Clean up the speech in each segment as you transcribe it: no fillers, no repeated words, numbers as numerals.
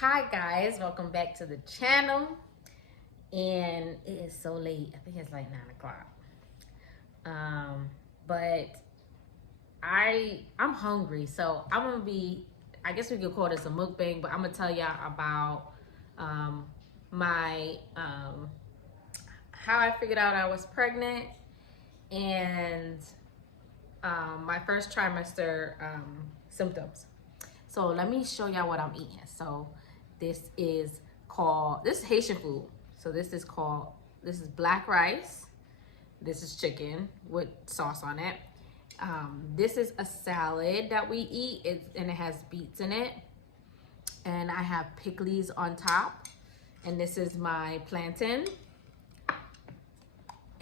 Hi guys, welcome back to the channel. And it is so late. I think it's like 9 o'clock. But I'm hungry, so I'm gonna be, I guess we could call this a mukbang, but I'm gonna tell y'all about my how I figured out I was pregnant and my first trimester symptoms. So let me show y'all what I'm eating. So this is Haitian food. So this is black rice. This is chicken with sauce on it. This is a salad that we eat, and it has beets in it. And I have pickles on top. And this is my plantain.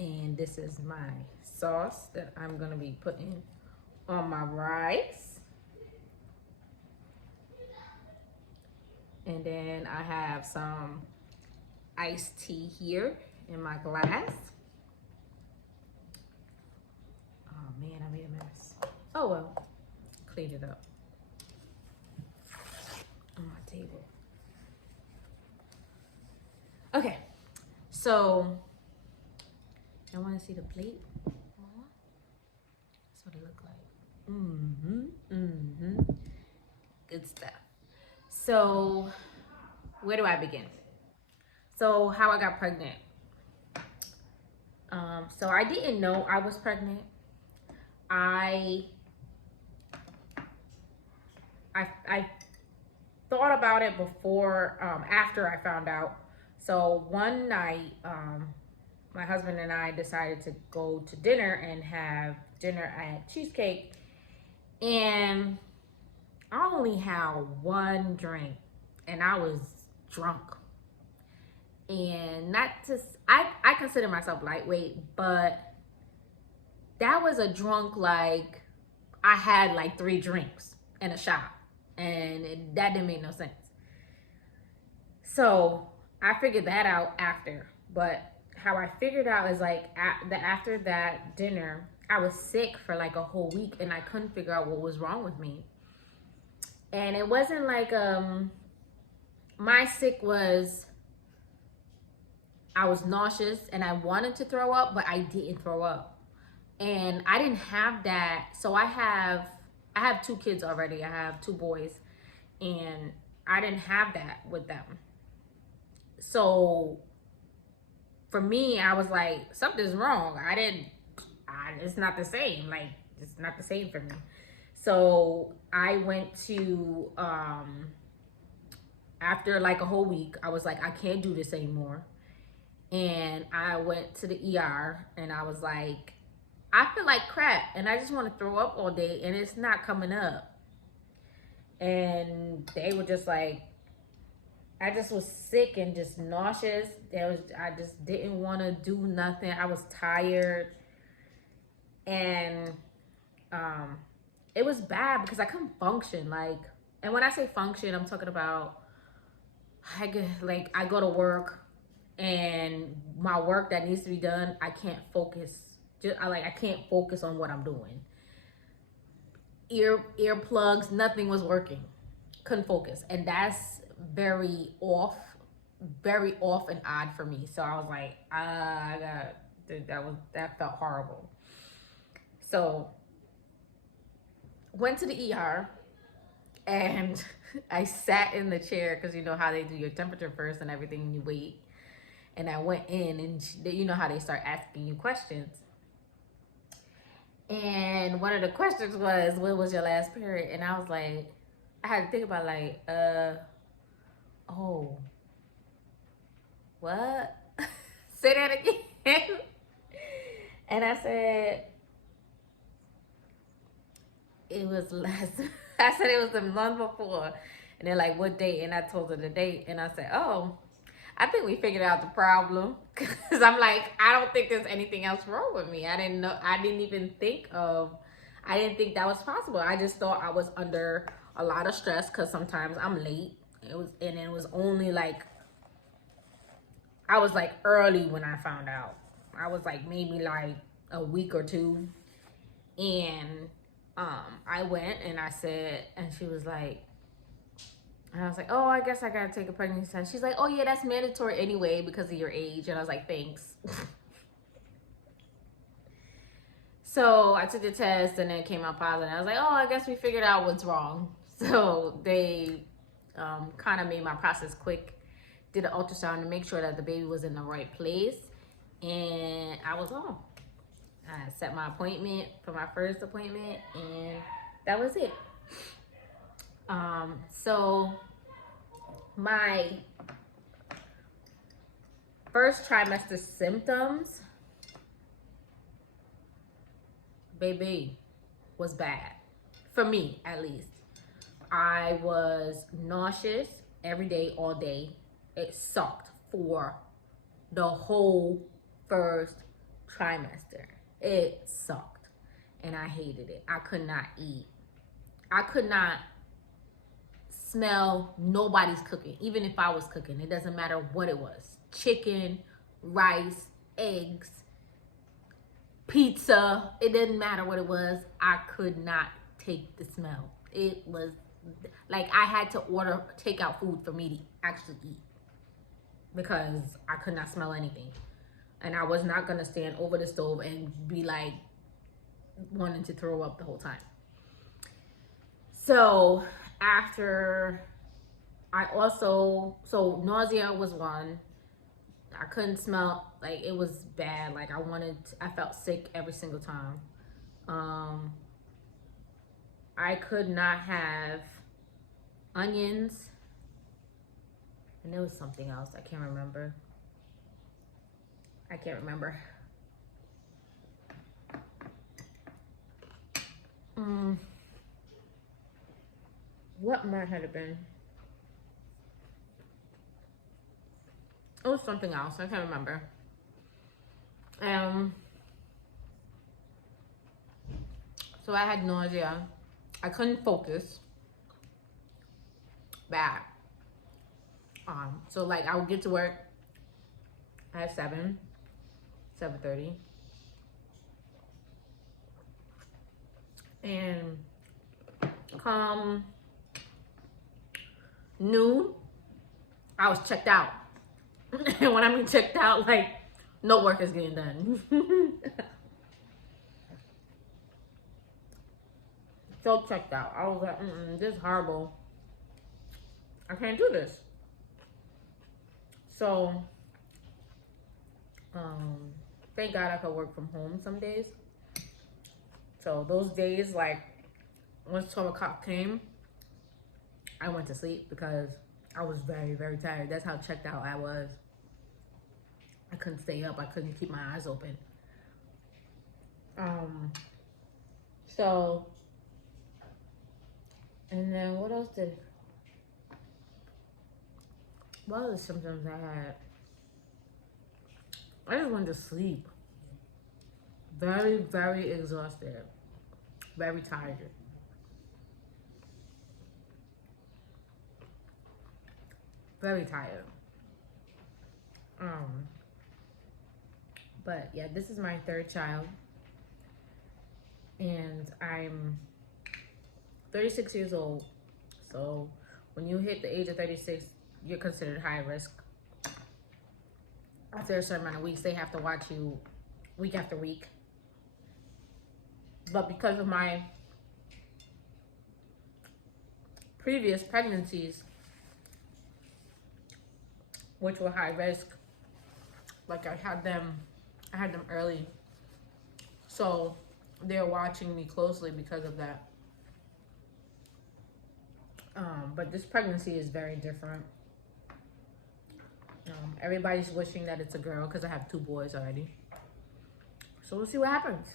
And this is my sauce that I'm gonna be putting on my rice. And then I have some iced tea here in my glass. Oh man, I made a mess. Oh well, clean it up on my table. Okay, so I want to see the plate. That's what it looked like. Good stuff. So where do I begin? So how I got pregnant. So I didn't know I was pregnant. I thought about it before, after I found out. So one night, my husband and I decided to go to dinner and have dinner at Cheesecake. And I only had one drink and I was drunk. And not just, I consider myself lightweight, but that was a drunk, like I had like 3 drinks and a shot, and that didn't make no sense. So I figured that out after, but how I figured out is like after that dinner, I was sick for like a whole week and I couldn't figure out what was wrong with me. And it wasn't like, my sick was, I was nauseous and I wanted to throw up, but I didn't throw up. And I didn't have that. So I have 2 kids already. I have 2 boys, and I didn't have that with them. So for me, I was like, something's wrong. It's not the same. Like, it's not the same for me. So I went to, after like a whole week, I was like, I can't do this anymore. And I went to the ER and I was like, I feel like crap and I just want to throw up all day and it's not coming up. And they were just like, I just was sick and just nauseous. I just didn't want to do nothing. I was tired. And it was bad because I couldn't function. Like, and when I say function, I'm talking about, I go to work and my work that needs to be done, I can't focus. I can't focus on what I'm doing. Earplugs, nothing was working. Couldn't focus. And that's very off and odd for me. So I was like, that felt horrible. So went to the ER and I sat in the chair because you know how they do your temperature first and everything and you wait. And I went in and you know how they start asking you questions. And one of the questions was, when was your last period? And I was like, I had to think about like, oh, what? Say that again. And I said, it was last, I said it was the month before. And they're like, what date? And I told her the date. And I said, oh, I think we figured out the problem. Because I'm like, I don't think there's anything else wrong with me. I didn't think that was possible. I just thought I was under a lot of stress because sometimes I'm late. It was only like, I was like early when I found out. I was like maybe like a week or 2. And I went and I said, and she was like, And I was like, oh, I guess I gotta take a pregnancy test. She's like, oh yeah, that's mandatory anyway because of your age. And I was like, thanks. So I took the test and then it came out positive. I was like, oh, I guess we figured out what's wrong. So they kind of made my process quick. Did an ultrasound to make sure that the baby was in the right place. And I was on. I set my appointment for my first appointment and that was it. So my first trimester symptoms, baby, was bad. For me, at least. I was nauseous every day, all day. It sucked for the whole first trimester. It sucked. And I hated it. I could not eat. I could not smell nobody's cooking, even if I was cooking. It doesn't matter what it was. Chicken, rice, eggs, pizza. It didn't matter what it was. I could not take the smell. It was like I had to order takeout food for me to actually eat because I could not smell anything. And I was not going to stand over the stove and be like wanting to throw up the whole time. So after so nausea was one. I couldn't smell, like it was bad. Like I felt sick every single time. I could not have onions. And there was something else. I can't remember. What might have been? It was something else. I can't remember. So I had nausea. I couldn't focus. Bad. So like I would get to work at 7:30. And come noon, I was checked out. And when I mean checked out, like no work is getting done. So checked out. I was like, this is horrible. I can't do this. So, thank God I could work from home some days. So those days, like, once 12 o'clock came, I went to sleep because I was very, very tired. That's how checked out I was. I couldn't stay up. I couldn't keep my eyes open. So, and then what else what other symptoms I had? I just went to sleep. Very, very exhausted. Very tired. Very tired. But yeah, this is my third child. And I'm 36 years old. So when you hit the age of 36, you're considered high risk. After a certain amount of weeks, they have to watch you week after week. But because of my previous pregnancies, which were high risk, like I had them early. So they're watching me closely because of that. But this pregnancy is very different. Everybody's wishing that it's a girl because I have 2 boys already. So we'll see what happens.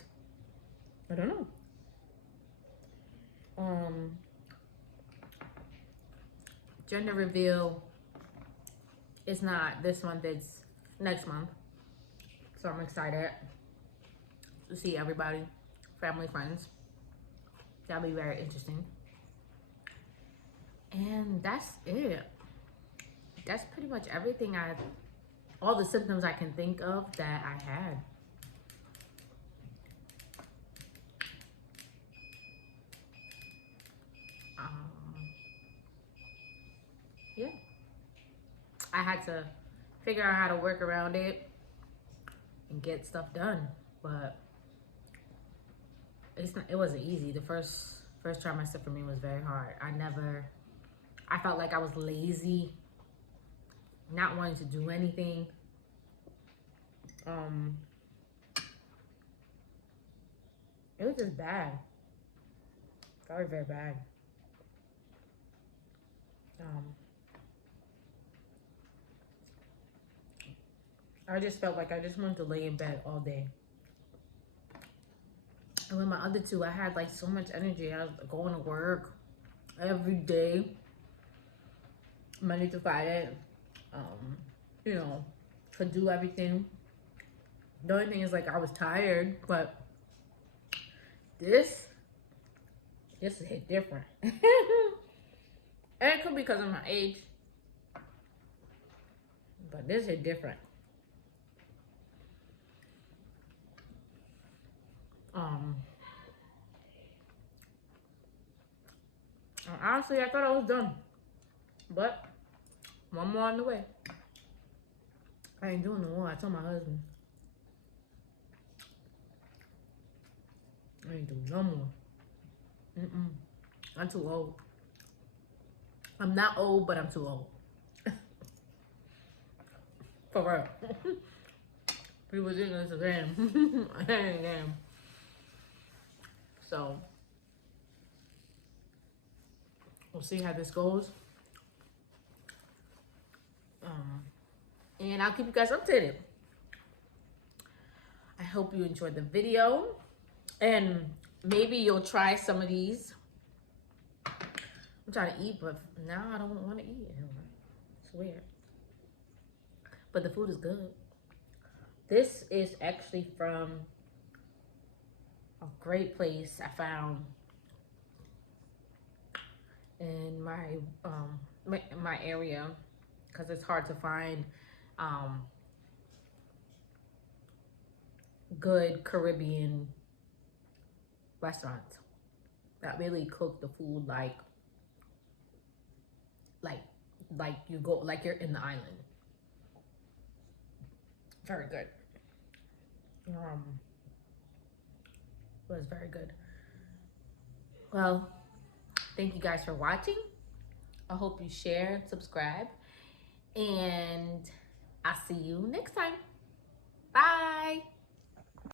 I don't know. Gender reveal is not this month, it's next month. So I'm excited to see everybody, family, friends. That'll be very interesting. And that's it. That's pretty much everything all the symptoms I can think of that I had. yeah, I had to figure out how to work around it and get stuff done. But it wasn't easy. The first trimester for me was very hard. I felt like I was lazy, not wanting to do anything. It was just bad. Very, very bad. I just felt like I just wanted to lay in bed all day. And with my other two, I had like so much energy. I was going to work every day, Monday to Friday. You know, could do everything. The only thing is like I was tired, but this hit different. And it could be because of my age, but this hit different. Honestly, I thought I was done, but one more on the way. I ain't doing no more. I told my husband I ain't doing no more. I'm too old. I'm not old, but I'm too old. For real. People think it's a game. It ain't a game. So we'll see how this goes. And I'll keep you guys updated. I hope you enjoyed the video. And maybe you'll try some of these. I'm trying to eat, but now I don't want to eat it. I swear. But the food is good. This is actually from a great place I found in my area, because it's hard to find good Caribbean restaurants that really cook the food like you go, like you're in the island. Very good. It was very good. Well, thank you guys for watching. I hope you share, subscribe, and I'll see you next time. Bye.